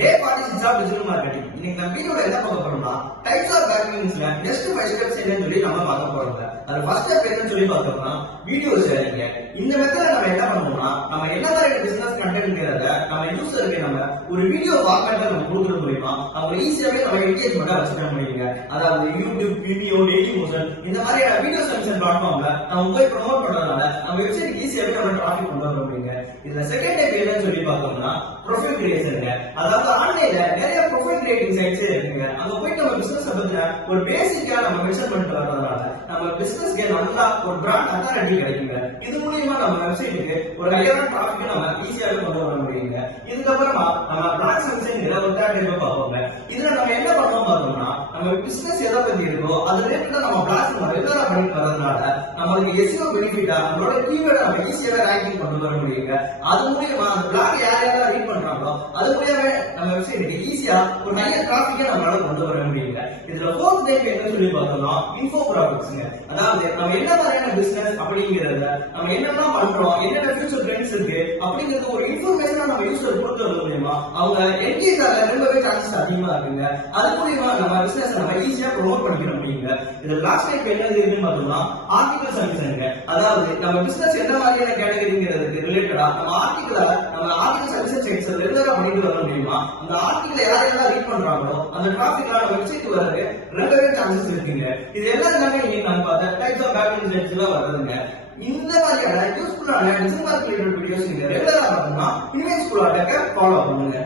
Day 46 of digital marketing. இன்னைக்கு நம்ம வீடியோல என்ன பார்க்க போறோம்னா டைப்ஸ் ஆஃப் பேக்லிங்க்ஸ்ல நெக்ஸ்ட் 5 ஸ்டெப்ஸ் என்னன்னு சொல்லி நம்ம பார்க்க போறோம். அது ஃபர்ஸ்ட் ஸ்டெப் என்னன்னு சொல்லி பார்த்தோம்னா வீடியோ ஷேரிங். இந்த மெத்தட்ல நம்ம என்ன பண்ணணும்னா நம்ம என்ன மாதிரி பிசினஸ் கண்டென்ட்ங்கறத நம்ம யூசருக்கு நம்ம ஒரு வீடியோ ஃபார்மேட்ல நம்ம கொடுக்கிறது மூலமா அவங்க ஈஸியாவே நம்ம என்கேஜ்மென்ட்டா வச்சுக்க முடியுங்க. அதாவது யூடியூப், வீடியோ, டெய்லி மோஷன் இந்த மாதிரி வீடியோ சர்வீஸ் பிளாட்ஃபார்ம்ல நம்ம போய் ப்ரோமோட் பண்றதால நம்ம வெப்சைட் ஈஸியாவே நம்ம டிராஃபிக் கொண்டு வர முடியுங்க. இதுல செகண்ட் டைப் என்னன்னு சொல்லி பார்த்தோம்னா ப்ரொஃபைல் கிரியேஷன்ங்க. அதாவது ஆன்லைன்ல நிறைய ப்ரொஃபைல் கிரியேட்டிங் சைட்ஸ் இருக்குங்க. அங்க போய் நம்ம பிசினஸ் பத்தின ஒரு பேசிக்கா நம்ம மென்ஷன் பண்ணிட்டு வரதுனால நம்ம பிசினஸ்க்கு நல்லா ஒரு பிராண்ட் அத்தாரிட்டி கிடைக்குங்க. இது மூலமா நம்ம வெப்சைட்டுக்கு ஒரு ஹையரான டிராஃபிக் நம்ம ஈஸியாவே கொண்டு வர முடியுங்க. இதுக்கப்புறமா நம்ம பிளாக் சம்சன்ங்கிற ஒரு டைப் பார்ப்போங்க. இதுல நம்ம என்ன பண்ணோம் பார்த்தோம்னா நம்ம பிசினஸ் எதை பத்தி இருக்கோ அது ரிலேட்டடா நம்ம பிளாக் நம்ம ரெகுலரா பண்ணிட்டு வரதுனால நமக்கு எஸ்இஓ பெனிஃபிட்டா நம்மளோட கீவேர்டை நம்ம ஈஸியாவே ரேங்கிங் கொண்டு வர முடியுங்க. அது மூலமா அந்த பிளாக் யாரெல்லாம் ரீட் பண்றாங்களோ அது மூலமே நம்ம வெப்சைட்டுக்கு ஈஸியா ஒரு நல்ல டிராஃபிக்கை நம்மளால கொண்டு வர முடியுங்க. இதுல ஃபோர்த் டைப் என்ன சொல்லி பார்த்தோம்னா இன்ஃபோகிராபிக்ஸ்ங்க. அதாவது நம்ம என்ன மாதிரியான பிசினஸ் அப்படிங்கறத நம்ம என்னெல்லாம் பண்றோம், என்னென்ன ஃபியூச்சர் ட்ரெண்ட்ஸ் இருக்கு அப்படிங்கிறது ஒரு இன்ஃபர்மேஷனா நம்ம யூசர் கொடுக்கறது மூலமா அவங்க என்கேஜ் ஆக ரொம்பவே சான்சஸ் அதிகமா இருக்குங்க. அது மூலமா நம்ம பிசினஸ் நம்ம ஈஸியா ப்ரோமோட் பண்ணிக்க முடியுங்க. இது லாஸ்ட் டைப் என்னது இருக்குன்னு பார்த்தோம்னா ஆர்டிகல் சர்வீஸ்ங்க. அதாவது நம்ம பிசினஸ் என்ன மாதிரியான கேட்டகரிங்கிறதுக்கு ரிலேட்டடா நம்ம ஆர்டிகல் சர்வீஸ் சைட்ஸ் ரெகுலரா பண்ணிட்டு வர முடியுமா, அந்த ஆர்டிகல் யாரெல்லாம் ரீட் பண்றாங்களோ அந்த டிராஃபிக் நம்ம வெப்சைட் வரது ரொம்பவே சான்சஸ் இருக்குங்க. இது எல்லாமே நீங்க நான் பார்த்த டைப்ஸ் ஆஃப் பேக்லிங்க் சைட்ஸ்ல வருதுங்க. இந்த மாதிரியான யூஸ்ஃபுல்லான டிஜிட்டல் மார்க்கெட்டிங் வீடியோஸ் நீங்க ரெகுலரா பார்த்தோம்னா இன்வெஸ்ட் ஃபாலோ பண்ணுங்க.